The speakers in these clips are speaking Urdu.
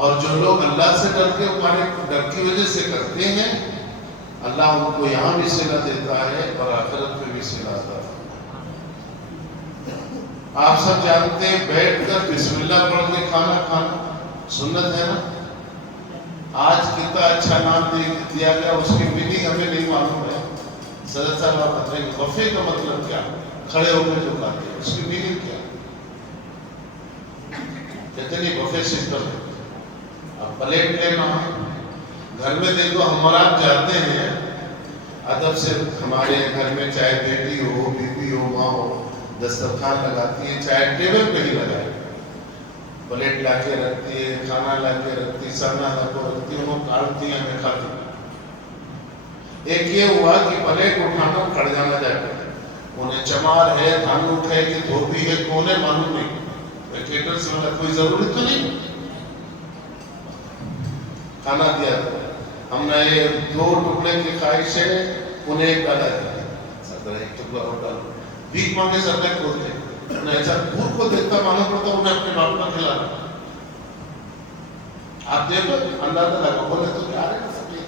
اور جو لوگ اللہ سے ڈر کے ہمارے ڈر کی وجہ سے کرتے ہیں اللہ ان کو یہاں بھی صلہ دیتا ہے اور آخرت میں بھی صلہ عطا ہے۔ آپ سب جانتے ہیں بیٹھ کر بسم اللہ پڑھ کے کھانا کھانا سنت ہے نا۔ آج کتنا اچھا نام دیا گیا، اس کی میننگ ہمیں نہیں معلوم ہے۔ صدر صاحب آپ بتائیں گے وفے کا مطلب کیا؟ کھڑے ہو کے جو کھاتے ہیں اس کی میننگ کیا؟ کہتے نہیں وفے سسٹم ہے، اب پلیٹ لینا ہے۔ گھر میں دیکھو ہم اور آپ جاتے ہیں ادب سے، ہمارے گھر میں چاہے بیٹی ہو بیوی ہو ماں ہو دسترخوان لگاتی ہے، چاہے ٹیبل پہ ہی لگائے، پلیٹ لا کے رکھتی ہے، کھانا لا کے رکھتی ہے، سرنا لا کو رکھتی ہے، وہ کاٹتی ہیں ہمیں کھاتی ہیں۔ ایک یہ ہوا کہ پلیٹ اٹھانا کھڑ جانا جاتا ہے، انہیں چمار ہے دھانوٹ ہے کہ دھوبی ہے کون ہے معلوم نہیں، کیٹر سے کوئی ضرورت تو نہیں، کھانا دیا ہم نے دو ٹکڑے کی خواہش ہے انہیں ایک ڈالا دیا، سردر ایک ٹکڑا اور ڈالو، بھیک مانگے سردر کھولتے انہیں ایسا بھوک کو دیکھتا معلوم پڑتا انہیں اپنے باپ کا کھلا رہا۔ آپ دیکھو اندازہ لگا بولے تو کیا رہے گا سب یہ،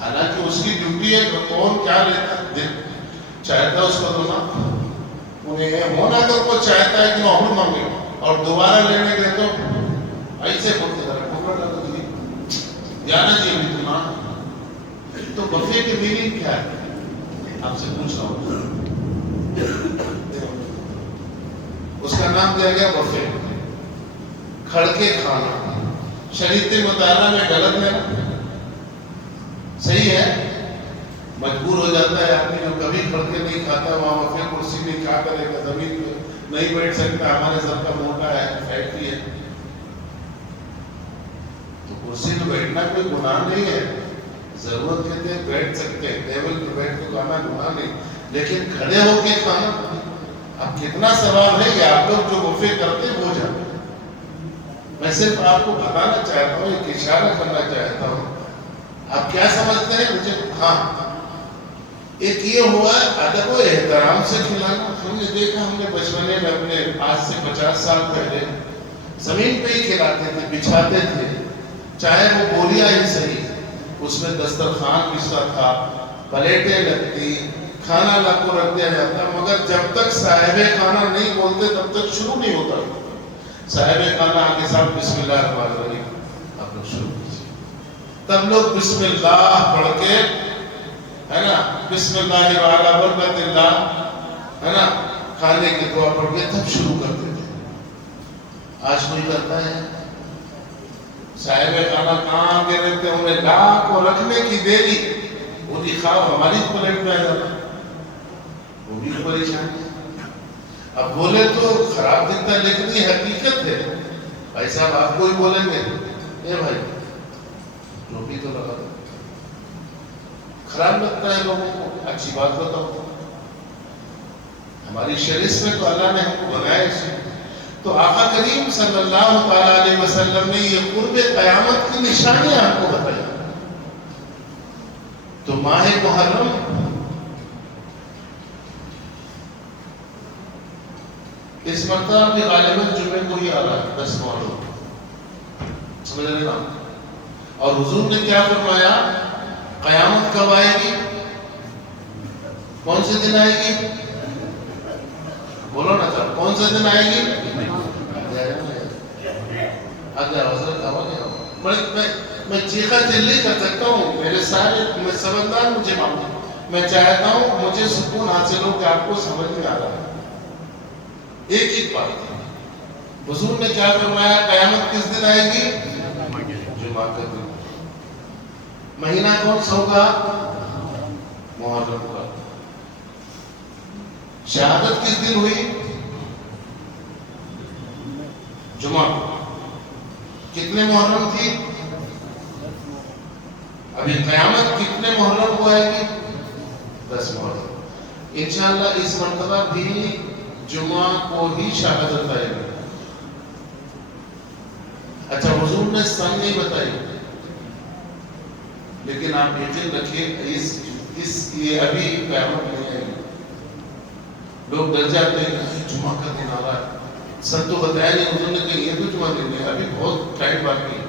حالانکہ اس کی ڈیوٹی ہے کون کیا لیتا چاہتا اس کو دونا، انہیں ہونا اگر کوئی چاہتا ہے کہ وہ اور مانگے اور دوبارہ لینے گئے تو ایسے بولتے ذرا ٹکڑا ڈالو جی جانا جی ابھی تو نا۔ تو وفے کی میننگ کیا ہے آپ سے پوچھ رہا ہوں، اس کا نام دیا گیا وفے، کھڑ کے کھانا۔ شریعت مطالعہ میں غلط ہے صحیح ہے، مجبور ہو جاتا ہے آدمی جو کبھی کھڑ کے نہیں کھاتا وہاں وفے کرسی میں کیا کرے گا، زمین پہ نہیں بیٹھ سکتا، ہمارے سب کا موٹا ہے فیکٹری ہے تو کرسی پہ بیٹھنا کوئی گناہ نہیں ہے، ضرورت کہتے ہیں بیٹھ سکتے ہیں، ٹیبل پہ بیٹھ کے کھانا گناہ نہیں، لیکن کھڑے ہو کے کھانا اب کتنا ثواب ہے کہ آپ لوگ جو وفے کرتے ہیں وہ جانے۔ میں صرف آپ کو بتانا چاہتا ہوں، ایک اشارہ کرنا چاہتا ہوں، آپ کیا سمجھتے ہیں مجھے؟ ہاں ایک یہ ہوا ادب و احترام سے کھلانا۔ ہم نے دیکھا، ہم نے بچپنے میں اپنے آج سے 50 سال پہلے زمین پہ ہی کھلاتے تھے، بچھاتے تھے، چاہے وہ بوریاں ہی صحیح، اس میں دسترخوان بچھتا تھا، پلیٹیں لگتی، کھانا لا کو رکھ دیا جاتا، مگر جب تک صاحب کھانا نہیں بولتے تب تک شروع نہیں ہوتا۔ صاحب کھانا آگے صاحب بسم اللہ الرحمن الرحیم آپ لوگ شروع کیجیے، تب لوگ بسم اللہ پڑھ کے ہے نا، بسم اللہ وعلی برکت اللہ ہے نا، کھانے کی دعا پڑھ کے تب شروع کرتے تھے۔ آج کوئی کرتا ہے؟ صاحب کھانا کہاں کے رہتے ہیں، انہیں لا کو رکھنے کی دیری، وہ خواب ہماری پلیٹ میں آ جاتا، وہ بھی پریشان ہے۔ اب بولے تو خراب دکھتا ہے لیکن یہ حقیقت ہے۔ بھائی صاحب آپ کو ہی بولیں گے اے بھائی روٹی تو لگا دو، خراب لگتا ہے لوگوں کو، اچھی بات بتاؤ، ہماری شریعت میں تو اللہ نے ہم کو بنایا اسے۔ تو آقا کریم صلی اللہ تعالیٰ علیہ وسلم نے یہ قرب قیامت کی نشانیاں آپ کو بتائی۔ تو ماہ محرم اس مرتبہ بھی غالباً جمعے کو ہی آ رہا ہے، 10 محرم، سمجھ رہے نا؟ اور حضور نے کیا فرمایا؟ قیامت کب آئے گی؟ کون سے دن آئے گی؟ بولو نا سر، کون سے دن آئے گی؟ اگر حضرت میں چیخا چلی کر سکتا ہوں، میرے سارے میں سمجھدار، مجھے معلوم، میں چاہتا ہوں مجھے سکون حاصل ہو کہ آپ کو سمجھ میں آ رہا ہے۔ ایک ہی بات حضور نے کیا فرمایا؟ قیامت کس دن آئے گی؟ جمعہ کا دن۔ مہینہ کون سا ہوگا؟ محرم کا۔ شہادت کس دن ہوئی؟ جمعہ کو۔ کتنے محرم تھی؟ ابھی قیامت کتنے محرم کو آئے گی؟ 10 محرم۔ انشاءاللہ اس مرتبہ بھی جمعہ کو ہی شہادت آئے گی۔ اچھا حضور نے سن نہیں بتائی، لیکن آپ یقین رکھیے یہ ابھی قیامت نہیں آئے گی۔ لوگ ڈر جاتے ہیں کہ جمعہ کا دن آ رہا ہے، سب تو بتایا نہیں حضور نے کہ یہ تو جمعہ دن ہے، ابھی بہت ٹائم باقی ہے،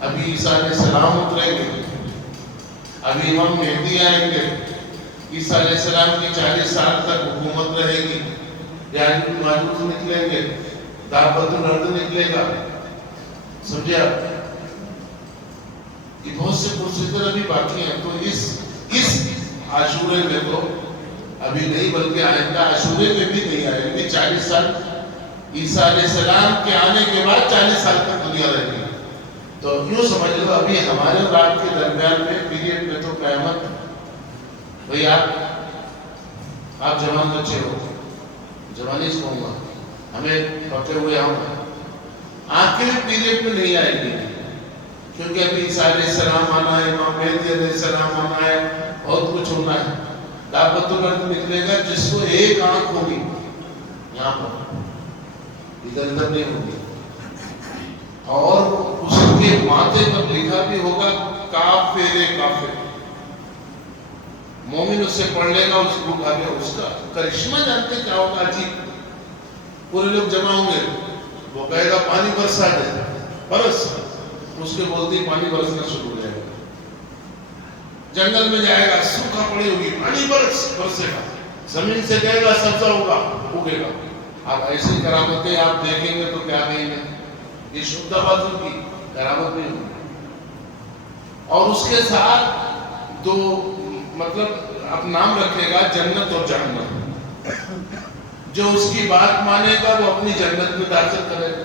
ابھی عیسیٰ علیہ السلام اتریں گے، ابھی امام مہدی آئیں گے، عیسیٰ علیہ السلام کی 40 سال تک حکومت رہے گی، یاجوج ماجوج نکلیں گے، دابت الارض نکلے گا، سمجھے آپ؟ یہ بہت سے پروسیجر ابھی باقی ہیں، تو اس عاشورے میں تو ابھی نہیں بلکہ آئندہ عاشورے میں بھی نہیں آئیں گے، 40 سال عیسیٰ علیہ السلام کے آنے کے بعد 40 سال تک دنیا رہے گی، تو یوں سمجھ لو ابھی ہمارے اور آپ کے درمیان میں پیریڈ میں تو قیامت ہے۔ بھئی آپ جوان بچے ہو، جوانی سے کہوں گا، ہمیں پکے ہوئے ہم ہیں، آپ کے پیریڈ میں نہیں آئے گی، کیونکہ ابھی عیسیٰ علیہ السلام آنا ہے، امام مہدی علیہ السلام آنا ہے، بہت کچھ ہونا ہے، دابت الارض نکلے گا جس کو ایک آنکھ ہوگی یہاں پر، ادھر ادھر نہیں ہوگی، اور اس کے ماتھے پر لکھا بھی ہوگا کافر کافر، مومن اس سے پڑھ لے گا، اس کو آگے اس کا کرشمہ جانتے کیا ہوگا؟ عجیب، پورے لوگ جمع ہوں گے، وہ کہے گا پانی برسا دے، برس، اس کے بولتے ہی پانی برسنا شروع ہو جائے گا، جنگل میں جائے گا، سوکھا پڑی ہوگی، پانی برسے گا، زمین سے کہے گا سبزہ ہوگا، اگے گا۔ آپ ایسی کرامتیں آپ دیکھیں گے تو کیا کہیں گے؟ یہ شدھ بازو کی کرامت نہیں ہوگی، اور اس کے ساتھ دو مطلب اب نام رکھے گا جنت اور جہنم، جو اس کی بات مانے گا وہ اپنی جنت میں داخل کرے گا،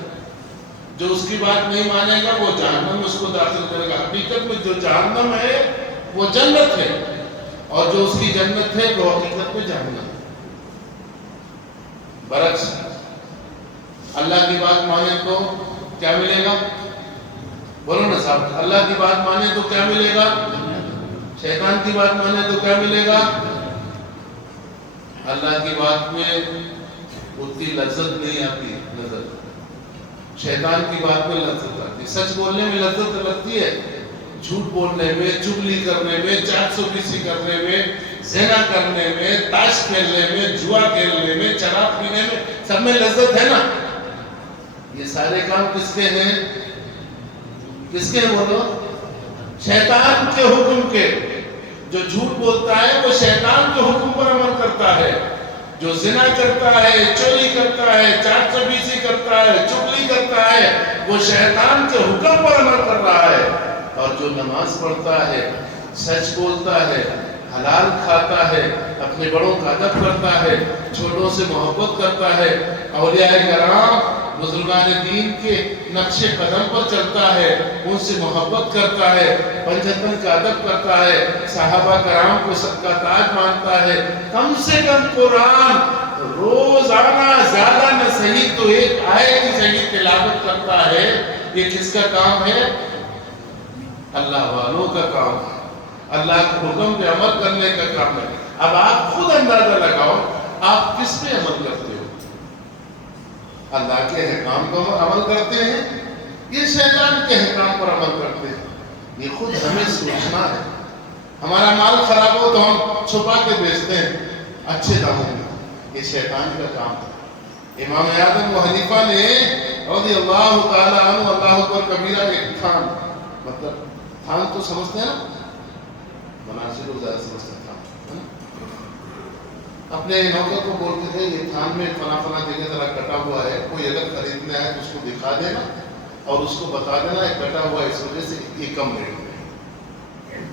جو اس کی بات نہیں مانے گا وہ جہنم میں اس کو داخل کرے گا۔ حقیقت میں جو جہنم ہے وہ جنت ہے، اور جو اس کی جنت ہے وہ حقیقت میں جہنم ہے۔ برعکس اللہ کی بات مانے تو کیا ملے گا؟ بولو نا صاحب، اللہ کی بات مانے تو کیا ملے گا؟ شیطان کی بات مانے تو کیا ملے گا؟ اللہ کی بات میں اتنی لذت نہیں آتی، شیطان کی بات میں لذت آتی، سچ بولنے میں لذت لگتی ہے، جھوٹ بولنے میں، چغلی کرنے میں، 420 کرنے میں، زنا کرنے میں، تاش کھیلنے میں، جوا کھیلنے میں، شراب پینے میں، سب میں لذت ہے نا؟ یہ سارے کام کس کے ہیں؟ کس کے ہیں بولو؟ شیطان کے حکم کے۔ جو جھوٹ بولتا ہے وہ شیطان کے حکم پر عمل کرتا ہے، جو زنا کرتا ہے، چوری کرتا ہے، 420 کرتا ہے، چغلی کرتا ہے، وہ شیطان کے حکم پر عمل کر رہا ہے، اور جو نماز پڑھتا ہے، سچ بولتا ہے، حلال کھاتا ہے، اپنے بڑوں کا ادب کرتا ہے، چھوٹوں سے محبت کرتا ہے، اولیاء کرام بزرگان دین کے نقش قدم پر چلتا ہے، ان سے محبت کرتا ہے، پنجتن کا ادب کرتا ہے، صحابہ کرام کو سب کا تاج مانتا ہے، کم سے کم قرآن روزانہ زیادہ نہ صحیح تو ایک آیت کی صحیح تلاوت کرتا ہے، یہ کس کا کام ہے؟ اللہ والوں کا کام ہے، اللہ کے حکم پہ عمل کرنے کا کام ہے۔ اب آپ خود اندازہ لگاؤ آپ کس پہ عمل کرتے ہو؟ اللہ کے احکام پر عمل کرتے ہیں، یہ شیطان کے احکام پر عمل کرتے ہیں؟ یہ خود ہمیں سوچنا ہے۔ ہمارا مال خراب ہو تو ہم چھپا کے بیچتے ہیں اچھے داموں میں، یہ شیطان کا کام ہے۔ امام اعظم و حنیفہ نے رضی اللہ تعالیٰ عنہ، اللہ اکبر کبیرہ، ایک تھان، مطلب تھان تو سمجھتے ہیں نا، مناسب و زیادہ سمجھتے ہیں تھان، اپنے نوکر کو بولتے تھے یہ تھان میں فلاں فلاں جگہ ذرا کٹا ہوا ہے، کوئی اگر خریدنا ہے تو اس کو دکھا دینا اور اس کو بتا دینا یہ کٹا ہوا ہے اس وجہ سے یہ کم ریٹ میں۔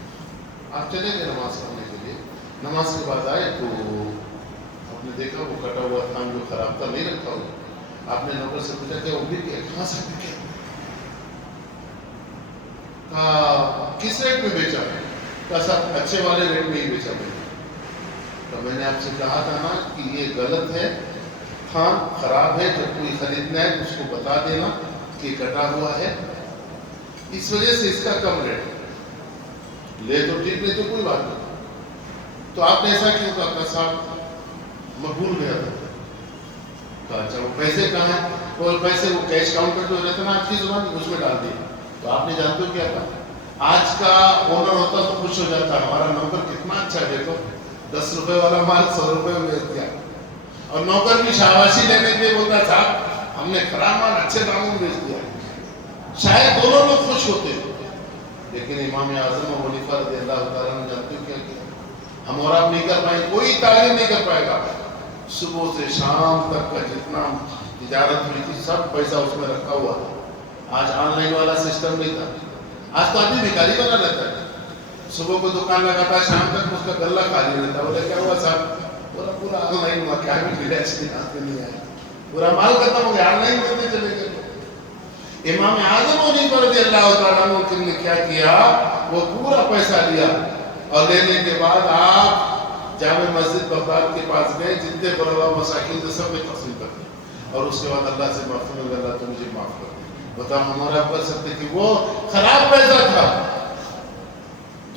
آپ چلے گئے نماز پڑھنے کے لیے، نماز کے بعد آئے تو آپ نے دیکھا وہ کٹا ہوا تھان جو خراب تھا نہیں رکھا ہوا، آپ نے نوکر سے پوچھا کہ وہ بک گیا؟ کہاں سے بک گیا؟ کہا کس ریٹ میں بیچا؟ کہا سب اچھے والے ریٹ میں ہی بیچا میں نے۔ تو میں نے آپ سے کہا تھا نا کہ یہ غلط ہے، تھان خراب ہے، جب کوئی خریدنا ہے تو اس کو بتا دینا کہ کٹا ہوا ہے، اس وجہ سے اس کا کم ریٹ ہے، لے تو ٹھیک، لے تو کوئی بات نہیں۔ تو آپ نے ایسا کیوں کہا؟ کہ صاحب میں بھول گیا تھا۔ کہا اچھا وہ پیسے کہاں ہیں؟ وہ پیسے وہ کیش کاؤنٹر جو رہتا نا آپ کی زبان اس میں ڈال دیا۔ تو آپ نے جانتے ہو کیا تھا؟ آج کا اونر ہوتا تو خوش ہو جاتا، ہمارا نوکر کتنا اچھا ہے، دیکھو 10 روپے والا مال 100 روپے میں بیچ دیا، اور نوکر کی شاباشی لینے کے بولتا صاحب ہم نے خراب مال اچھے داموں میں بیچ دیا. شاید دونوں لوگ خوش ہوتے, لیکن امام اعظم ابو حنیفہ رضی اللہ تعالیٰ نے جانتے کیا کیا؟ ہم اور آپ نہیں کر پائیں, کوئی تعلیم نہیں کر پائے گا. صبح سے شام تک کا جتنا تجارت ہوئی تھی سب پیسہ اس میں رکھا ہوا. آج آن لائن والا سسٹم نہیں تھا. آج تو آدمی بھکاری بنا رہتا ہے, صبح کو دکان لگاتا ہے, شام تک اس کا گلہ خالی رہتا ہے. بولے کیا ہوا صاحب؟ بولا پورا آن لائن ہوا, کیا بھی ملا اس کے ہاتھ میں نہیں آیا, پورا مال ختم ہو گیا, آن لائن کرتے چلے گئے. امام اعظم ابو حنیفہ رضی اللہ تعالیٰ عنہ نے کیا کیا؟ وہ پورا پیسہ لیا اور لینے کے بعد آپ جامع مسجد بغداد کے پاس گئے, جتنے غربا مساکین تھے سب میں تقسیم کر دیں, اور اس کے بعد اللہ سے معافی مانگے, اللہ تو مجھے معاف کر دے. بتاؤ ہم اور آپ کر سکتے کہ وہ خراب پیسہ تھا,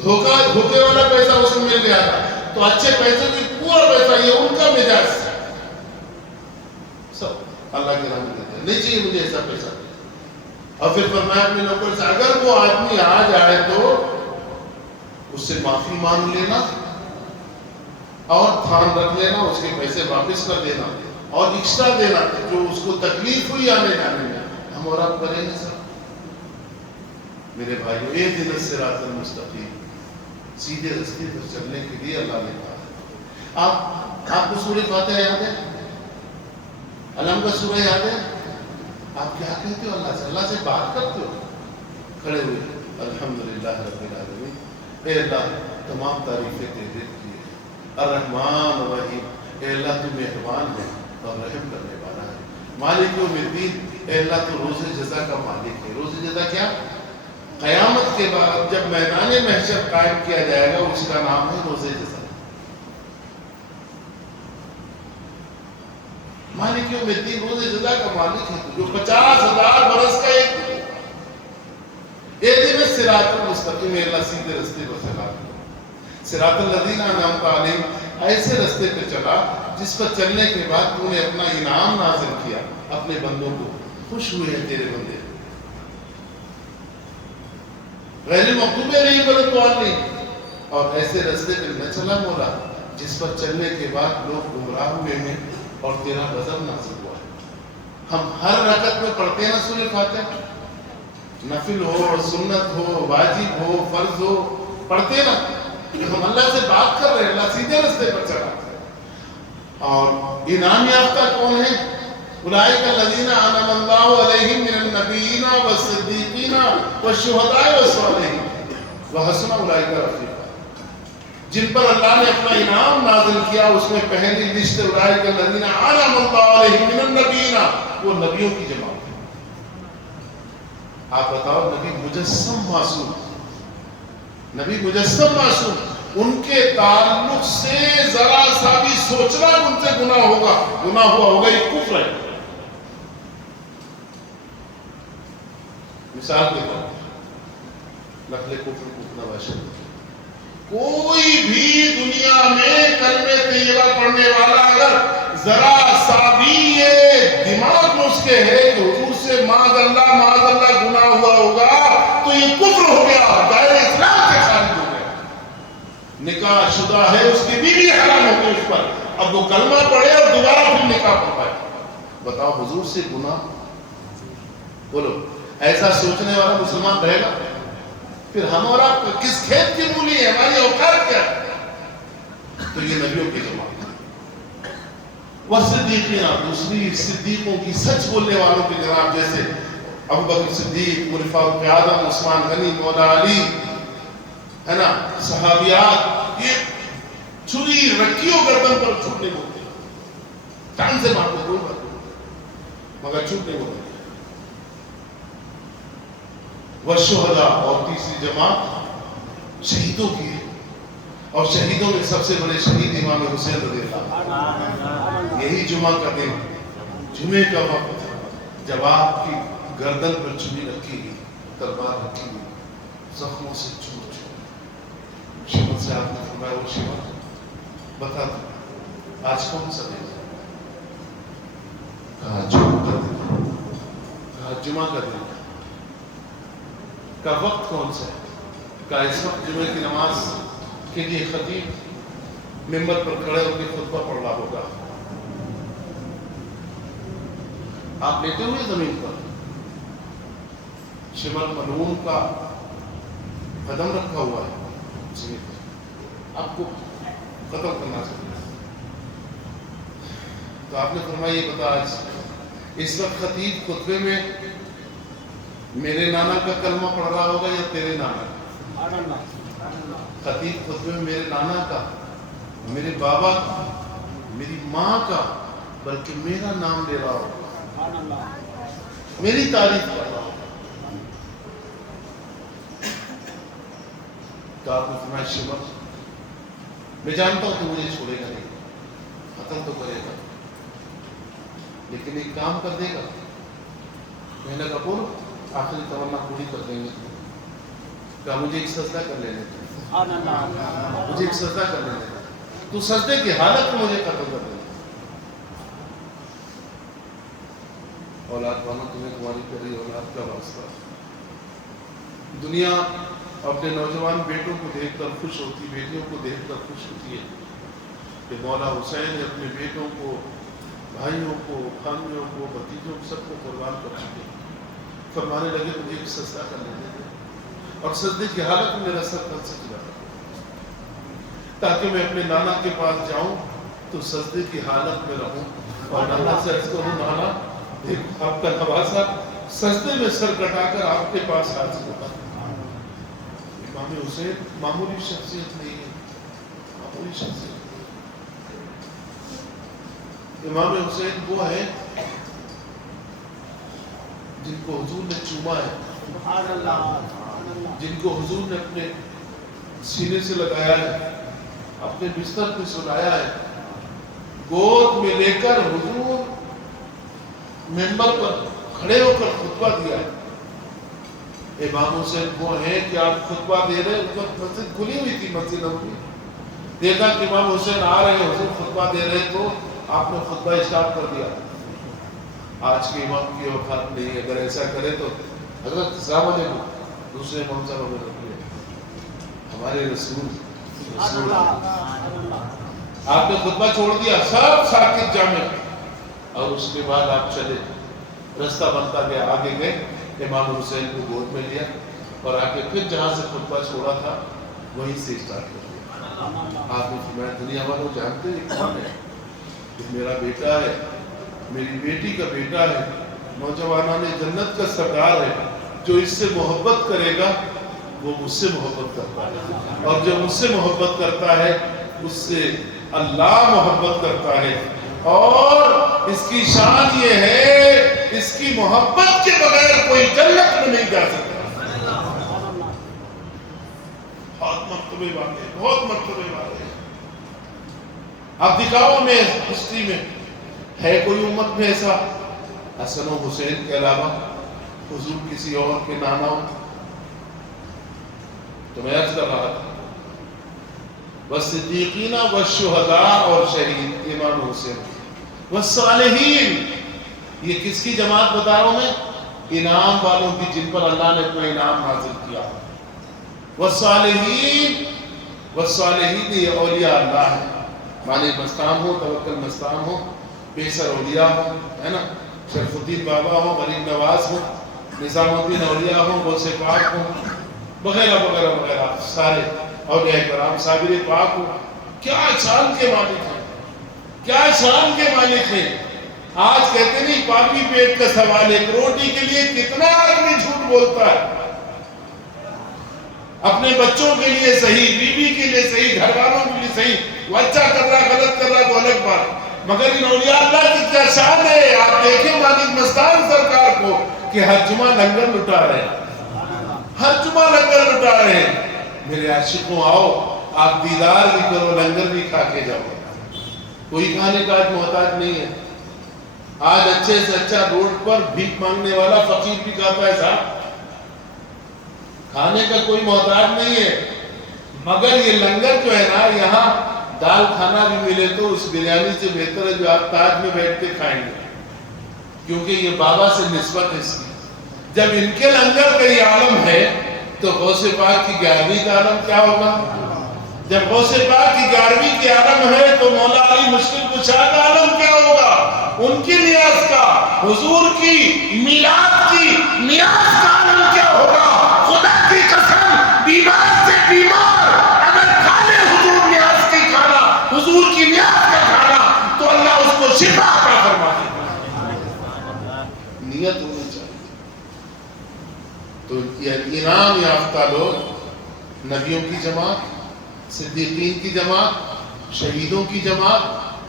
دھوکے والا پیسہ اس میں مل گیا تھا, تو اچھے پیسے کی پورا پیسہ یہ ان کا مزاج سب اللہ کے نام دیتے ہیں, نہیں چاہیے مجھے ایسا پیسہ. اور پھر فرمایا اپنے نوکر سے اگر وہ آدمی آ جائے تو اس سے معافی مانگ لینا اور دھیان رکھ لینا, اس کے پیسے واپس کر دینا اور ایکسٹرا دینا جو اس کو تکلیف ہوئی آنے جانے میں. ہم اور آپ کریں گے سر میرے بھائیو, ایک دن الصراط المستقیم, سیدھے راستے پر چلنے کے لیے اللہ نے کہا ہے. آپ کو سورہ فاتحہ یاد ہے؟ علم کا سورہ یاد ہے؟ آپ کیا کہتے ہو اللہ سے بات کرتے ہو کھڑے ہوئے؟ الحمدللہ رب العالمین, اے اللہ تمام تعریفیں تیرے لیے, الرحمن الرحیم, اے اللہ تو مہربان ہے اور رحم کرنے والا ہے, مالک یوم الدین, اے اللہ تو روز جزا کا مالک ہے. روز جزا کیا؟ قیامت کے بعد جب میدان محشر قائم کیا جائے گا اس کا نام ہے روز جزا. مالک یوم الدین, روز جزا کا مالک ہے جو 50,000 برس کا ایک دن ہے. صراط المستقیم, اللہ سیدھے راستے پر چلا. صراط الذین انعمت علیہم, ایسے راستے پہ چلا جس پر چلنے کے بعد تو نے اپنا انعام نازل کیا اپنے بندوں کو, خوش ہوئے ہیں تیرے بندے. غیر المغضوب علیہم ولا الضالین, اور ایسے راستے پہ نہ چلا مولا جس پر چلنے کے بعد لوگ گمراہ ہوئے ہیں اور تیرا غضب نازل ہوا ہے. ہم ہر رکعت میں پڑھتے ہیں نا سورہ فاتحہ, نفل ہو, سنت ہو, واجب ہو, فرض ہو, پڑھتے ہیں نا. ہم اللہ سے بات کر رہے ہیں, اللہ سیدھے راستے پر چلا. اور انعام یافتہ کون ہے؟ اولئک الذین انعم اللہ علیہم من النبیین والصدیقین والشہداء والصالحین وحسن اولئک رفیقا. جن پر اللہ نے اپنا انعام نازل کیا اس میں پہلی لسٹ اولئک الذین انعم اللہ علیہم من النبیین, وہ نبیوں کی جماعت ہے. آپ بتاؤ, نبی مجسم معصوم, نبی مجسم معصوم, ان کے تعلق سے ذرا سا بھی سوچنا ان سے گناہ ہوا ہوگا, یہ کفر ہے. مثال کے طور پر نقل کفر کتنا وحشت. کوئی بھی دنیا میں کلمہ طیبہ پڑھنے والا اگر ذرا سا بھی یہ دماغ میں اس کے ہے کہ حضور سے معاذ اللہ گناہ ہوا ہوگا تو یہ کفر ہو گیا, دائرہ اسلام سے خارج ہو گیا. نکاح شدہ ہے, اس کی بیوی حرام ہو گئی اس پر, اب وہ کلمہ پڑھے اور دوبارہ پھر نکاح پڑھ پائے. بتاؤ حضور سے گناہ, بولو ایسا سوچنے والا مسلمان رہے گا؟ پھر ہم اور آپ کس کھیت کی مولی ہے, ہماری اوقات کیا ہے؟ تو یہ نبیوں کی جماعت ہے. والصدیقین, دوسری صدیقوں کی, سچ بولنے والوں کی جناب, جیسے ابو بکر صدیق, عمر فاروق اعظم, عثمان غنی, مولا علی, ہے نا, صحابیات, یہ چھری رکھی ہو گردن پر چھوٹ نہیں بولتے, جان سے مارتے کوئی بات نہیں, مگر چھوٹ نہیں بولتے. والشہداء, اور تیسری جماعت شہیدوں کی ہے, اور شہیدوں میں سب سے بڑے شہید امام حسین رضی اللہ عنہ. یہی جمعہ کا دن, جمعے کا وقت, جب آپ کی گردن پر چھری رکھی گئی, تلوار رکھی گئی, زخموں سے چور شمت سے آپ نے فرمایا, وہ شمت بتا دو آج کون سا دن؟ کہا جمعہ کا دن. کہا جمعہ کا دن کا وقت کون سا ہے؟ کہا اس وقت جمعے کی نماز کے لیے خطیب ممبر پر کھڑے ہو کے خطبہ پڑھ رہا ہوگا. آپ لیٹے ہوئے زمین پر، شمر ملعون کا قدم رکھا ہوا ہے زمین پر، آپ کو قتل کرنا چاہیے. تو آپ نے فرمایا یہ بتا آج اس وقت خطیب خطبے میں میرے نانا کا کلمہ پڑھ رہا ہوگا یا تیرے نانا کا؟ خطیب خطبے میں میرے نانا کا، میرے بابا کا، میری ماں کا، بلکہ میرا نام لے رہا ہوگا، میری تعریف کر رہا ہوگا. تو آپ نے فرمایا شمر میں جانتا ہوں تو مجھے چھوڑے گا نہیں، قتل تو کرے گا، لیکن ایک کام کر دے گا. میں نے کہا بولو، آخری تمنا پوری کر دیں گے. کہا مجھے ایک سجدہ کر لینے دو، مجھے ایک سجدہ کر لینے دو، تو سجدے کی حالت میں مجھے قتل کر دینا. اولاد والوں تمہیں تمہاری پیاری اولاد کا واسطہ. دنیا اپنے نوجوان بیٹوں کو دیکھ کر خوش ہوتی، بیٹیوں کو دیکھ کر خوش ہوتی ہے کہ مولا حسین نے اپنے بیٹوں کو، بھائیوں کو، خانیوں کو، بھتیجوں کو، سب کو قربان کر چکے. فرمانے لگے مجھے ایک سجدہ کر لینے دے، اور سجدے کی حالت میں میرا سر کل سے چلا تاکہ میں اپنے نانا کے پاس جاؤں تو سجدے کی حالت میں رہوں اور نانا سے عرض کروں نانا دیکھو آپ کا نواسا سجدے میں سر کٹا کر آپ کے پاس حاضر ہوتا. امام حسین معمولی شخصیت نہیں ہے، معمولی شخصیت. امام حسین وہ ہے جن کو حضور نے چوما ہے، جن کو حضور نے اپنے سینے سے لگایا ہے، اپنے بستر پہ سلایا ہے، گود میں لے کر حضور منبر پر کھڑے ہو کر خطبہ دیا ہے. امام حسین وہ ہیں کہ آپ خطبہ دے رہے ہیں، اس وقت مسجد کھلی ہوئی تھی، مسجد نبوی. دیکھا کہ امام حسین آ رہے ہیں، حضور خطبہ دے رہے ہیں، تو آپ نے خطبہ اسٹارٹ کر دیا. آج کے امام کی اوقات نہیں، اگر ایسا کرے تو حضرت السلام علیکم دوسرے امام صاحب ہمیں رکھیے. ہمارے رسول آپ نے خطبہ چھوڑ دیا، سب ساکت جامع، اور اس کے بعد آپ چلے. رستہ بنتا گیا، آگے گئے، امام حسین کو گود میں لیا اور آگے پھر جہاں سے خطبہ چھوڑا تھا وہیں سے اسٹارٹ کر دیا. آپ نے فرمایا دنیا والوں جانتے ہیں کون ہے؟ کہ میرا بیٹا ہے، میری بیٹی کا بیٹا ہے، نوجوانان جنت کا سردار ہے. جو اس سے محبت کرے گا وہ مجھ سے محبت کرتا ہے، اور جو مجھ سے محبت کرتا ہے اس سے اللہ محبت کرتا ہے. اور اس کی شان یہ ہے اس کی محبت کے بغیر کوئی جنت میں نہیں جا سکتا. بہت مرتبے والے، بہت مرتبے والے. اب دکھاؤ میں ہسٹری میں ہے کوئی امت میں ایسا حسن و حسین کے علاوہ حضور کسی اور کے نانا ہو؟ تو میں عرض کر رہا تھا والصدیقین والشہداء اور شہید امام حسین والصالحین. یہ کس کی جماعت بتا رہا ہوں میں؟ انعام والوں کی، جن پر اللہ نے اپنا انعام نازل کیا. والصالحین، والصالحین یہ اولیاء اللہ ہے. مانی مستان ہو، توکل مستان ہو، بیسر اولیاء ہو، ہے نا، شرف الدین بابا ہو، غریب نواز ہو، نظام الدین اولیاء ہو، غوث پاک ہو، وغیرہ وغیرہ وغیرہ، سارے اولیاء کرام صابر پاک ہو. کیا شان کے مالک ہیں، کیا شان کے مالک ہیں. آج کہتے نہیں پاکی پیٹ کا سوال ہے، روٹی کے لیے کتنا آدمی جھوٹ بولتا ہے. اپنے بچوں کے لیے صحیح، بیوی کے لیے صحیح، گھر والوں کے لیے صحیح. وہ اچھا کر رہا غلط کر رہا وہ الگ بات، مگر ان اولیاء اللہ کی کیا شان ہے. آپ دیکھیں مالک مستان سرکار کو کہ ہر جمعہ لنگر لٹا رہے ہیں، ہر جمعہ لنگر لٹا رہے ہیں. میرے عاشقوں آؤ، آپ دیدار بھی کرو، لنگر بھی کھا کے جاؤ. کوئی کھانے کا آج محتاج نہیں ہے. آج اچھے سے اچھا روڈ پر بھیک مانگنے والا فقیر بھی کھاتا ہے صاحب. کھانے کا کوئی محتاج نہیں ہے. مگر یہ لنگر جو ہے نا، یہاں دال کھانا بھی ملے تو اس بریانی سے بہتر ہے جو آپ تاج میں بیٹھ کے کھائیں گے، کیونکہ یہ بابا سے نسبت ہے اس کی. جب ان کے لنگر کا یہ عالم ہے تو غوث پاک کی 11ویں کا عالم کیا ہوگا؟ جب غوث پاک کی 11ویں کی عالم ہے تو مولا علی مشکل کشا کا عالم کیا ہوگا؟ ان کی نیاز کا، حضور کی میلاد کی نیاز کا عالم کیا ہوگا؟ خدا کی قسم، بیمار سے بیمار اگر کھا لے حضور نیاز کی کھانا، حضور کی نیاز کا کھانا، تو اللہ اس کو شفا عطا فرما دے گا۔ نیت ہونی چاہیے۔ تو یہ انعام یافتہ لوگ نبیوں کی جماعت، صدیقین کی جماعت، شہیدوں کی جماعت،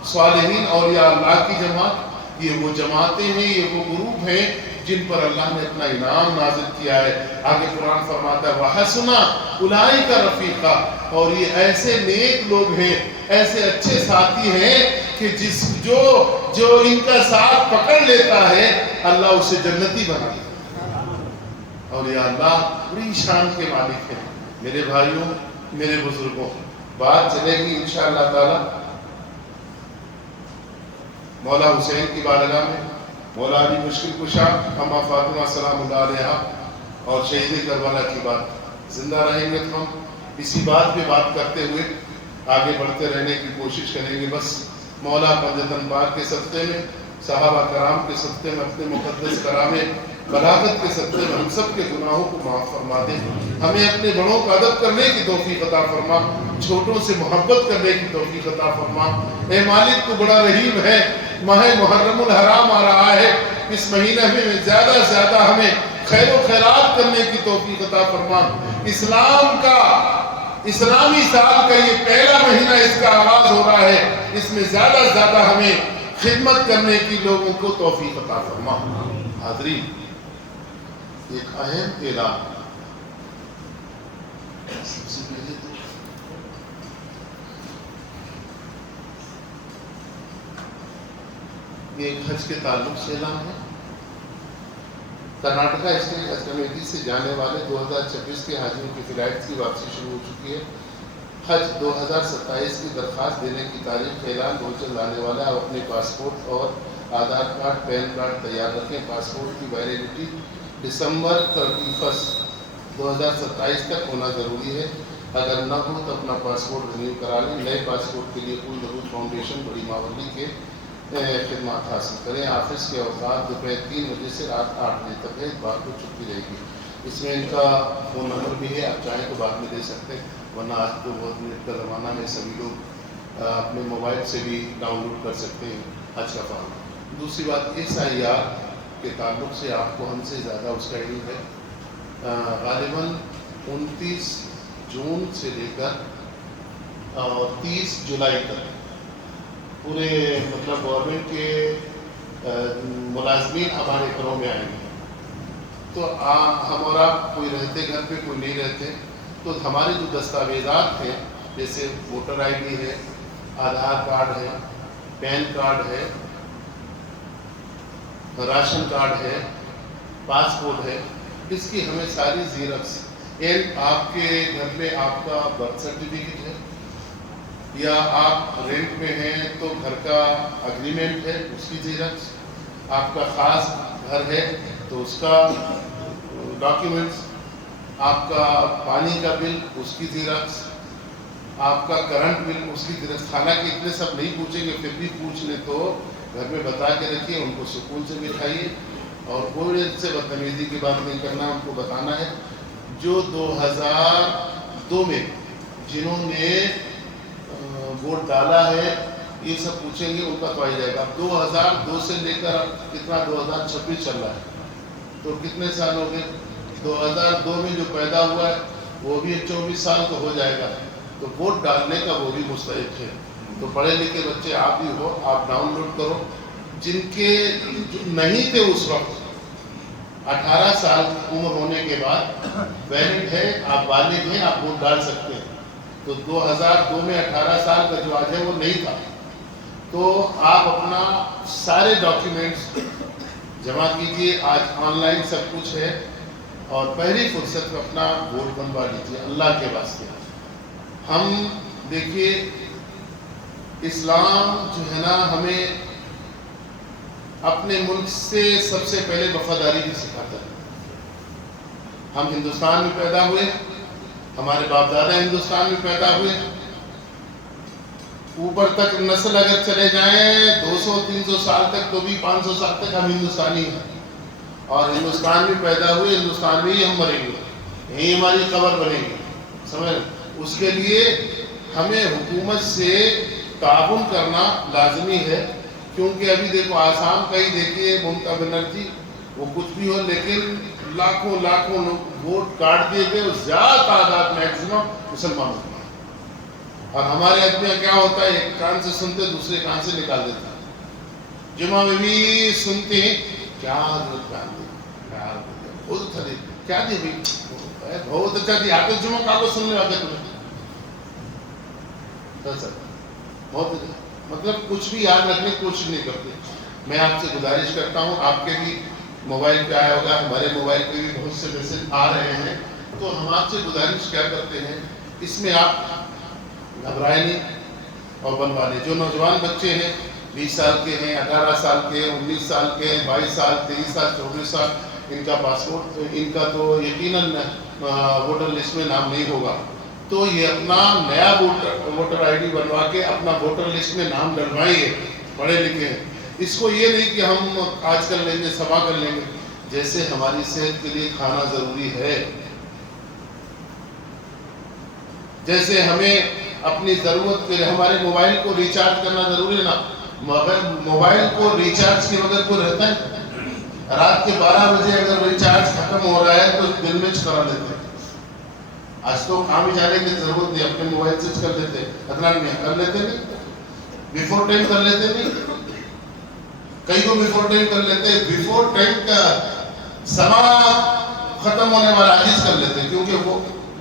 صالحین اولیاء اللہ کی جماعت، یہ وہ جماعتیں ہیں، یہ وہ گروپ ہیں جن پر اللہ نے اپنا انعام نازل کیا ہے۔ آگے قرآن فرماتا ہے وَحَسُنَ أُولَئِكَ رَفِيقًا، اور یہ ایسے نیک لوگ ہیں، ایسے اچھے ساتھی ہیں کہ جو ان کا ساتھ پکڑ لیتا ہے اللہ اسے جنتی بنا دیتا ہے۔ اور یہ اللہ بڑی شان کے مالک ہیں۔ میرے بھائیوں، میرے بزرگوں، بات چلے گی انشاءاللہ تعالی مولا حسین کی بارگاہ میں، مولا علی مشکل کشا، اماں فاطمہ سلام اللہ علیہا اور شہید کربلا کی بات۔ زندہ رہیں گے تو ہم اسی بات پہ بات کرتے ہوئے آگے بڑھتے رہنے کی کوشش کریں گے۔ بس مولا پنجتن پاک کے صدقے میں، صحابہ کرام کے صدقے میں، اپنے مقدس کرامے بلاغت کے صدقے میں ہم سب کے گناہوں کو معاف فرما دے۔ ہمیں اپنے بڑوں کا ادب کرنے کی توفیق عطا فرما، چھوٹوں سے محبت کرنے کی توفیق عطا فرما۔ اے مالک تو بڑا رحیم ہے، ماہ محرم الحرام آ رہا ہے، اس مہینے میں زیادہ سے زیادہ ہمیں خیر و خیرات کرنے کی توفیق عطا فرما۔ اسلامی سال کا یہ پہلا مہینہ اس کا آغاز ہو رہا ہے، اس میں زیادہ سے زیادہ ہمیں خدمت کرنے کی لوگوں کو توفیق عطا فرما۔ حاضرین، ایک اہم اعلان سب سے پہلے تو یہ ایک حج کے تعلق سے اعلان ہے۔ کرناٹکا اسٹیٹ حج کمیٹی سے جانے والے 2026 کے حاجیوں کی فلائٹ کی واپسی شروع ہو چکی ہے۔ حج 2027 کی درخواست دینے کی تاریخ کا اعلان بہت جلد آنے والا ہے۔ اپنے پاسپورٹ اور آدھار کارڈ، پین کارڈ تیار رکھیں۔ پاسپورٹ کی ویلیڈیٹی دسمبر 31 2027 تک ہونا ضروری ہے۔ اگر نہ ہو تو اپنا پاسپورٹ رینیو کرا لیں۔ نئے پاسپورٹ کے لیے کوئی ضرور فاؤنڈیشن بڑی ماولی کے خدمات حاصل کریں۔ آفس کے اوقات دوپہر 3 بجے سے رات 8 بجے تک ہے، اتوار کو چھٹی رہے گی۔ اس میں ان کا فون نمبر بھی ہے، آپ چاہیں تو بعد میں دے سکتے ہیں، ورنہ آج تو بہت نیٹ کا زمانہ میں سبھی لوگ اپنے موبائل سے بھی ڈاؤن لوڈ کر سکتے ہیں حج کا فارم۔ دوسری بات، اس سیاح کے تعلق سے آپ کو ہم سے زیادہ اس کا علم ہے۔ غالباً 29 جون سے لے کر اور 30 جولائی تک پورے گورنمنٹ کے ملازمین ہمارے گھروں میں آئیں گے۔ تو ہم اور آپ کوئی رہتے گھر پہ، کوئی نہیں رہتے، تو ہمارے جو دستاویزات ہیں جیسے ووٹر آئی ڈی ہے، آدھار کارڈ ہے، پین کارڈ ہے، راشن کارڈ ہے، پاسپورٹ ہے، اس کی ہمیں ساری زیرکس، آپ کے گھر میں آپ کا برتھ سرٹیفکیٹ ہے یا آپ رینٹ میں ہیں تو گھر کا اگریمنٹ ہے، اس کی زیرکس، آپ کا خاص گھر ہے تو اس کا ڈاکیومنٹس، آپ کا پانی کا بل، اس کی زیرکس، آپ کا کرنٹ بل، اس کی زیرکس۔ حالانکہ اتنے سب نہیں پوچھیں گے، پھر بھی پوچھ لیں تو گھر میں بتا کے رکھیے، ان کو سکون سے بٹھائیے اور کوئی سے بدتمیزی کی بات نہیں کرنا، ان کو بتانا ہے۔ جو 2002 میں جنہوں نے ووٹ ڈالا ہے یہ سب پوچھیں گے، ان کا تو آ جائے گا۔ 2002 سے لے کر کتنا 2026 چل رہا ہے، تو کتنے سال ہو گئے؟ 2002 میں جو پیدا ہوا ہے وہ بھی 24 سال تو ہو جائے گا، تو ووٹ ڈالنے کا وہ بھی مستحق ہے۔ تو پڑھے لکھے بچے آپ بھی ہو، آپ ڈاؤن لوڈ کرو۔ جن کے نہیں تھے اس وقت، 18 سال عمر ہونے کے بعد ویلڈ ہے، آپ بالغ ہیں، آپ ووٹ ڈال سکتے ہیں۔ تو 2002 میں 18 سال کا جو آج ہے وہ نہیں تھا، تو آپ اپنا سارے ڈاکیومنٹس جمع کیجئے۔ آج آن لائن سب کچھ ہے، اور پہلی فرصت میں اپنا ووٹ بنوا لیجیے اللہ کے واسطے۔ ہم دیکھیے، اسلام جو ہے نا ہمیں اپنے ملک سے سب سے پہلے وفاداری بھی سکھاتا ہے۔ ہم ہندوستان میں پیدا ہوئے، ہمارے باپ دادا ہندوستان میں پیدا ہوئے، اوپر تک نسل اگر چلے جائیں 200-300 سال تک تو بھی 500 سال تک ہم ہندوستانی ہیں، اور ہندوستان میں پیدا ہوئے، ہندوستان میں ہی ہم مریں گے، یہی ہماری قبر بنے گی، سمجھ؟ اس کے لیے ہمیں حکومت سے تعاون کرنا لازمی ہے، کیونکہ ابھی دیکھو آسام کا ہی دیکھیے، ممتا بنرجی، وہ کچھ بھی ہو لیکن لاکھوں لوگ ووٹ کاٹ دیے گئے، زیادہ تعداد میکسیمم مسلمانوں کی، اور ہمارے آدمی کیا ہوتا ہے، ایک کان سے سنتے دوسرے کان سے نکال دیتا ہے، جمعہ میں بھی سنتے ہیں کیا ضرورت کان دی، بہت اچھا دی، کیا دی بھائی، بہت اچھا دی، آپ جمعہ کہاں کو سننے واقع تمہیں بہت اچھا، مطلب کچھ بھی یاد رکھنے کی کوشش نہیں کرتے۔ میں آپ سے گزارش کرتا ہوں، آپ کے بھی موبائل پہ آیا ہوگا، ہمارے موبائل پہ بھی بہت سے میسج آ رہے ہیں، تو ہم آپ سے گزارش کیا کرتے ہیں، اس میں آپ گھبرائے نہیں اور بنوا لیں۔ جو نوجوان بچے ہیں 20 سال کے ہیں، 18 سال کے ہیں، 19 سال کے ہیں، 22 سال، 23 سال، 24 سال، ان کا پاسپورٹ، ان کا تو یقیناً ووٹر لسٹ میں نام نہیں ہوگا، تو یہ اپنا نیا ووٹر آئی ڈی بنوا کے اپنا ووٹر لسٹ میں نام ڈلوائیے، پڑھے لکھے ہیں۔ اس کو یہ نہیں کہ ہم آج کر لیں گے، صبح کر لیں گے، جیسے ہماری صحت کے لیے کھانا ضروری ہے، جیسے ہمیں اپنی ضرورت کے لیے ہمارے موبائل کو ریچارج کرنا ضروری ہے نا، موبائل کو ریچارج کے بغیر کوئی رہتا ہے؟ رات کے 12 بجے اگر ریچارج ختم ہو رہا ہے تو دن میں کرا لیتے ہیں۔ آج تو کام ہی جانے کی ضرورت نہیں، اپنے موبائل سے کر لیتے، ادنا میں کر لیتے نہیں، بیفور ٹائم کر لیتے نہیں، کئی کو بیفور ٹائم کر لیتے، بیفور ٹائم کا سما ختم ہونے والا عزیز کر لیتے، کیونکہ وہ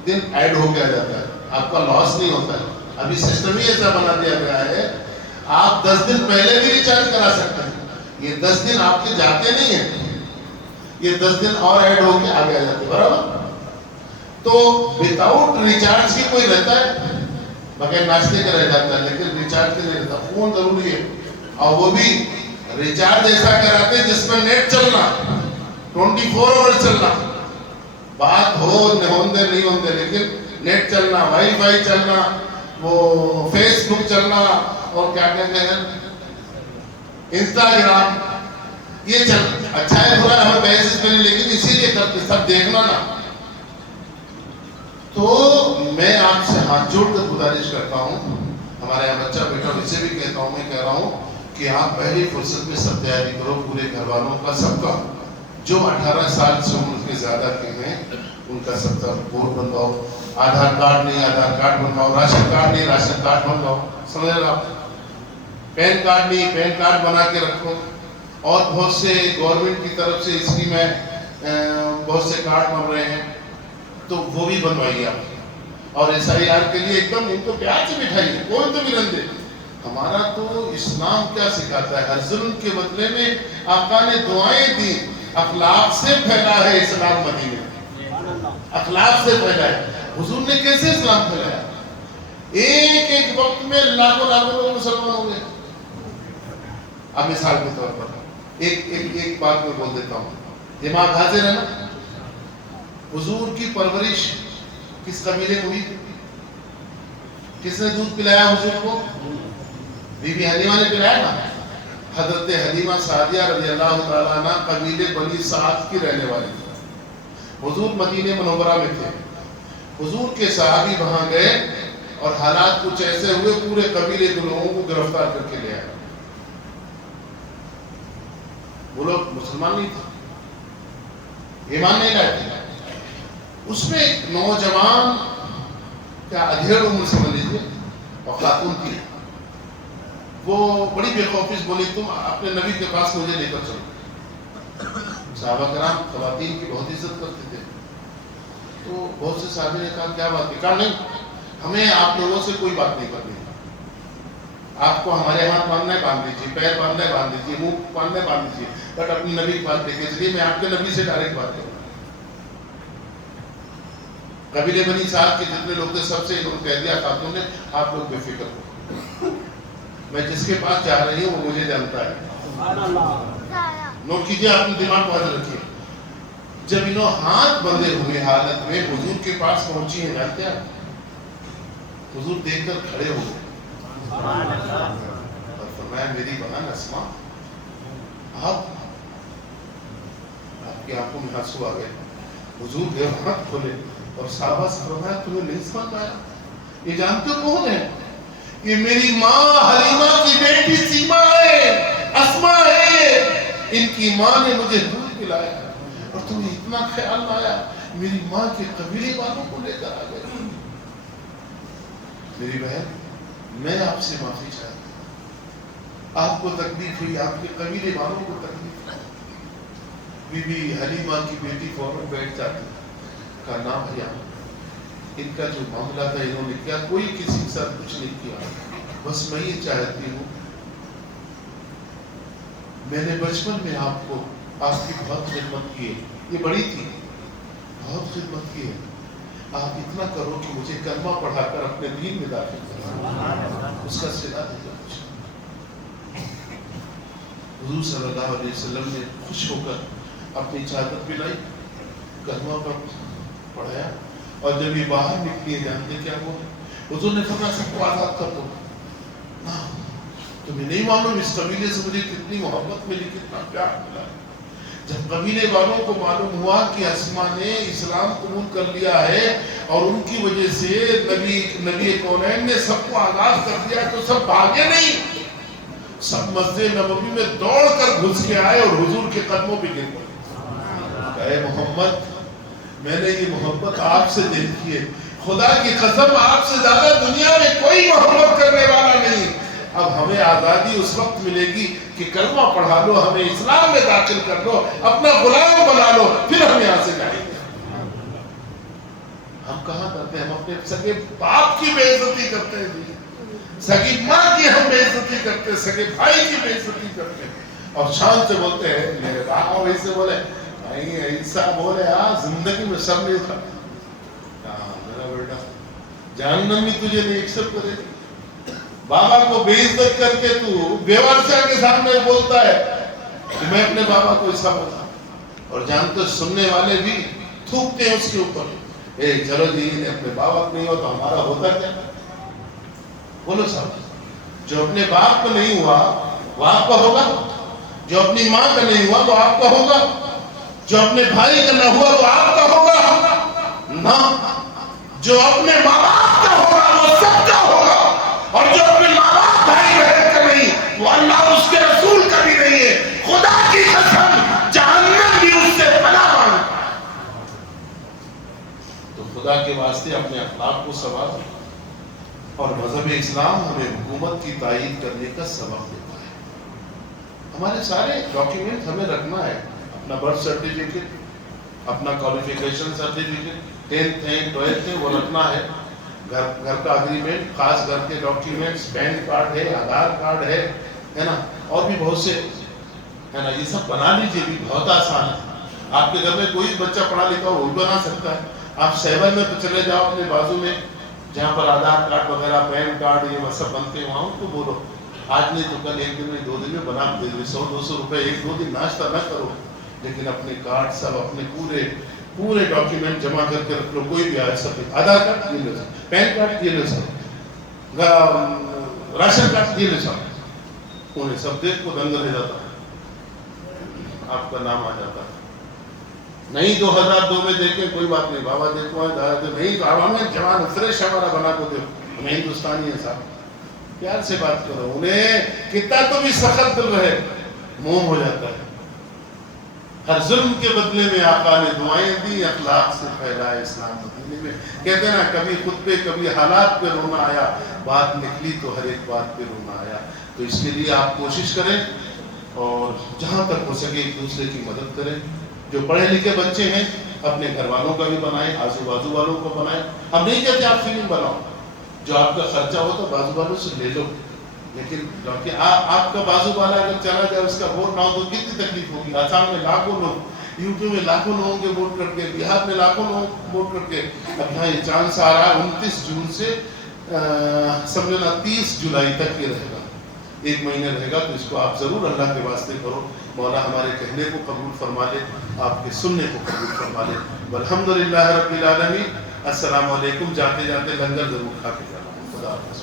دن ایڈ ہو کے آ جاتا ہے، آپ کا لاس نہیں ہوتا ہے۔ ابھی سسٹم ہی ایسا بنا دیا گیا ہے، آپ 10 دن پہلے بھی ریچارج کرا سکتے ہیں، یہ 10 دن آپ کے جاتے نہیں ہیں، یہ 10 دن اور ایڈ ہو کے آگے آ جاتے، برابر؟ تو وداؤٹ ریچارج کی کوئی رہتا ہے، بغیر ناشتے کا رہ جاتا ہے، لیکن ریچارج کے نہیں رہتا۔ فون ضروری ہے، اور وہ بھی ریچارج ایسا کراتے ہیں جس میں نیٹ چلنا 24 آور چلنا، بات ہوندے نہیں ہوندے، لیکن نیٹ چلنا، وائی فائی چلنا، وہ فیس بک چلنا، اور کیا کہتے ہیں انسٹاگرام، یہ چل اچھا ہے برا ہمیں بحث میں نہیں، لیکن اسی لیے کرتے سب دیکھنا نا۔ تو میں آپ سے ہاتھ جوڑ کر گزارش کرتا ہوں، ہمارے یہاں بچہ بیٹا، اسے بھی کہتا ہوں، میں کہہ رہا ہوں کہ آپ پہلی فرصت میں سب تیاری کرو، پورے گھر والوں کا، سب کا، جو 18 سال سے عمر کے زیادہ کے ہیں ان کا سب کا ووٹ بنواؤ، آدھار کارڈ نہیں آدھار کارڈ بنواؤ، راشن کارڈ نہیں راشن کارڈ بنواؤ، سمجھ رہے آپ، پین کارڈ نہیں پین کارڈ بنا کے رکھو، اور بہت سے گورنمنٹ کی طرف سے اسکیم ہے، بہت سے کارڈ بن رہے ہیں، تو وہ بھی بنوائیے آپ، اور SIR کے لیے ایک دم ان کو پیار سے بٹھائیے، کوئی تو بھی رن دے۔ ہمارا تو اسلام کیا سکھاتا ہے، ہر ظلم کے بدلے میں آقا نے دعائیں دی، اخلاق سے پھیلا ہے اسلام مدینے، اخلاق سے پھیلا ہے۔ حضور نے کیسے اسلام پھیلایا؟ ایک وقت میں لاکھوں لوگ مسلمان ہو گئے۔ اب مثال کے طور پر ایک بات میں بول دیتا ہوں، دماغ حاضر ہے نا، حضور کی پرورش کس قبیلے کو ہوئی؟ کس نے دودھ پلایا حضور کو؟ بی بی حلیمہ نے پلایا نا۔ حضرت حلیمہ سعدیہ رضی اللہ تعالیٰ عنہ قبیلے بنی سعد کی رہنے والی تھی، حضور مدینہ منورہ میں تھے، حضور کے صحابی وہاں گئے اور حالات کچھ ایسے ہوئے، پورے قبیلے کے لوگوں کو گرفتار کر کے لے آئے۔ وہ لوگ مسلمان نہیں تھے، ایمان نہیں لائے تھے۔ اس میں ایک نوجوان، کیا ادھیڑ عمر سمجھ لیجیے، اور خاتون تھی، وہ بڑی بے خوفی سے بولی تم اپنے نبی کے پاس مجھے لے کر چلو۔ صحابہ کرام خواتین کی بہت عزت کرتے تھے، تو بہت سے صحابی نے کہا کیا بات ہے؟ کہا نہیں، ہمیں آپ لوگوں سے کوئی بات نہیں کرنی، آپ کو ہمارے ہاتھ باندھنا ہے باندھ دیجیے، پیر باندھنا ہے باندھ دیجیے، منہ باندھنا ہے باندھ دیجیے، بٹ اپنے نبی کی بات دیکھیں، اس لیے میں آپ کے نبی سے ڈائریکٹ بات کروں۔ قبیلے بنی سعد کے جتنے لوگ تھے سب سے انہوں نے کہہ دیا خاتون نے، آپ لوگ بے فکر ہو، میں جس کے پاس جا رہی ہوں وہ مجھے جانتا ہے۔ نوٹ کیجیے، اپنے دماغ کو حاضر رکھیے۔ جب انہوں ہاتھ بندھے ہوئے حالت میں حضور کے پاس پہنچی ہیں، جانتے ہیں حضور دیکھ کر کھڑے ہو گئے، اور فرمایا میری بہن اسما، آپ کی آنکھوں میں آنسو آ گئے. حضور گئے ہاتھ کھولے اور صحابہ سے فرمایا تمہیں نہیں سمجھ آیا؟ یہ جانتے ہو کون ہے؟ یہ میری ماں حلیمہ کی بیٹی سیما ہے، اسما ہے. ان کی ماں نے مجھے دودھ پلایا اور تمہیں اتنا خیال آیا، میری ماں کے قبیلے والوں کو لے کر آ گئے. میری بہن، میں آپ سے معافی چاہتا ہوں، آپ کو تکلیف ہوئی، آپ کے قبیلے والوں کو تکلیف ہوئی. بی بی حلیمہ کی بیٹی فوراً بیٹھ جاتی، کا نام بھیا، ان کا جو معاملہ تھا انہوں نے کیا، کوئی کسی کے ساتھ کچھ نہیں کیا، بس میں یہ چاہتی ہوں، میں نے بچپن میں آپ کو آپ کی بہت خدمت کی ہے، یہ بڑی تھی، بہت خدمت کی ہے، آپ اتنا کرو کہ مجھے کلمہ پڑھا کر اپنے دین میں داخل کرو، اس کا صلہ دے دو. حضور صلی اللہ علیہ وسلم نے خوش ہو کر اپنی چادر پلائی، کلمہ پر پڑھایا، اور جب یہ باہر نکلی ہے جانتے کیا بولے؟ حضور نے فرمایا سب کو آزاد کر دو. تمہیں نہیں معلوم اس قبیلے سے مجھے کتنی محبت ملی، کتنا پیار ملا. جب قبیلے والوں کو معلوم ہوا کہ اسما نے اسلام قبول کر لیا ہے اور ان کی وجہ سے نبی کونین نے سب کو آزاد کر دیا، تو سب بھاگے نہیں، سب مسجد نبوی میں دوڑ کر گھس کے آئے اور حضور کے قدموں پہ گر پڑے. اے محمد، میں نے یہ محبت آپ سے دیکھی ہے، خدا کی قسم آپ سے زیادہ دنیا میں کوئی محبت کرنے والا نہیں. اب ہمیں آزادی اس وقت ملے گی کہ کلمہ پڑھا لو، ہمیں اسلام میں داخل کر لو، اپنا غلام بنا لو، پھر ہم یہاں سے جائیں گے. ہم کہاں کرتے ہیں؟ ہم اپنے سگے باپ کی بے عزتی کرتے ہیں، سگی ماں کی ہم بے عزتی کرتے ہیں، سگے بھائی کی بے عزتی کرتے ہیں، اور شان سے بولتے ہیں میرے باپ ایسے بولے، ایسا بولے زندگی میں سب نہیں تھا. میرا بیٹا جہنم بھی تجھے نہیں ایکسپٹ کرے گی. بابا کو بے عزت کر کے تو بیورشا کے سامنے بولتا ہے کہ میں اپنے بابا کو ایسا بولا، اور جانتے سننے والے بھی تھوکتے ہیں اس کے اوپر. چلو جی اپنے بابا کو نہیں ہو تو ہمارا ہوتا کیا؟ بولو صاحب، جو اپنے باپ کو نہیں ہوا وہ آپ کا ہوگا، جو اپنی ماں کا نہیں ہوا وہ آپ کا ہوگا، جو اپنے بھائی کا نہ ہوا وہ آپ کا ہوگا نہ، جو اپنے ماں باپ کا ہوگا وہ سب کا ہوگا، اور جو اپنے ماں باپ بھائی بہن کا نہیں وہ اللہ اور اس کے رسول کا بھی نہیں ہے. خدا کی قسم جہنم بھی اس سے پناہ مانگتا ہے. تو خدا کے واسطے اپنے اخلاق کو سنوارو، اور مذہب اسلام ہمیں حکومت کی تائید کرنے کا سبب دیتا ہے. ہمارے سارے ڈاکیومنٹ ہمیں رکھنا ہے، اپنا برتھ سرٹیفکیٹ، اپنا کوالیفیکیشن سرٹیفکیٹ، 10th ہے 12th ہے وہ رکھنا ہے، گھر کا اگریمنٹ، خاص گھر کے ڈاکیومنٹس، پین کارڈ ہے، آدھار کارڈ ہے نا، اور بھی بہت سے ہے نا. یہ سب بنا لیجیے، بھی بہت آسان ہے. آپ کے گھر میں کوئی بچہ پڑھا لکھا ہو وہ بھی بنا سکتا ہے. آپ سیون میں تو چلے جاؤ اپنے بازو میں جہاں پر آدھار کارڈ وغیرہ، پین کارڈ یہ سب بنتے ہیں، وہاں ان کو بولو آج نہیں تو کل، ایک دن میں 2 دن میں بنا دے دیں. 100-200 روپے 1-2 دن ناشتہ نہ کرو، لیکن اپنے کارڈ سب اپنے پورے ڈاکیومنٹ جمع کر کے رکھ لو. کوئی بھی آئے سب، آدھار کارڈ یہ لو سب، پین کارڈ یہ لو سب، راشن کارڈ یہ لو سب، انہیں سب دیکھ کو دنگ رہ جاتا ہے، آپ کا نام آ جاتا ہے. نہیں 2002 میں دیکھیں کوئی بات نہیں، بابا دیکھو نہیں تو عوام جوان فریش ہمارا بنا کو دو، ہمیں ہندوستانی ہے صاحب، پیار سے بات کرو. انہیں کتنا تو بھی سخت دل رہے موم ہو جاتا ہے. ہر ظلم کے بدلے میں آقا نے دعائیں دی، اخلاق سے پھیلائے اسلام مدینے میں. کہتے ہیں نا کبھی خود پہ کبھی حالات پہ رونا آیا، بات نکلی تو ہر ایک بات پہ رونا آیا. تو اس کے لیے آپ کوشش کریں اور جہاں تک ہو سکے ایک دوسرے کی مدد کریں. جو پڑھے لکھے بچے ہیں اپنے گھر والوں کا بھی بنائیں، آزو بازو والوں کو بنائیں. ہم نہیں کہتے آپ فلم بناؤ، جو آپ کا خرچہ ہو تو بازو والوں سے لے لو، لیکن آپ کا بازو والا اگر چلا جائے اس کا ووٹ نہ ہو تو کتنی تکلیف ہوگی. آسام میں لاکھوں لوگ، یو پی میں لاکھوں لوگوں کے ووٹ کر کے، بہار میں لاکھوں لوگ ووٹ کر کے. اب یہاں یہ چانس آ رہا ہے 29 جون سے سمجھنا 30 جولائی تک یہ رہے گا، 1 مہینہ رہے گا. تو اس کو آپ ضرور اللہ کے واسطے کرو. مولا ہمارے کہنے کو قبول فرما لے، آپ کے سننے کو قبول فرما لے. والحمدللہ رب العالمین. السلام علیکم. جاتے جاتے لنگر ضرور کھا کے جانا. خدا حافظ.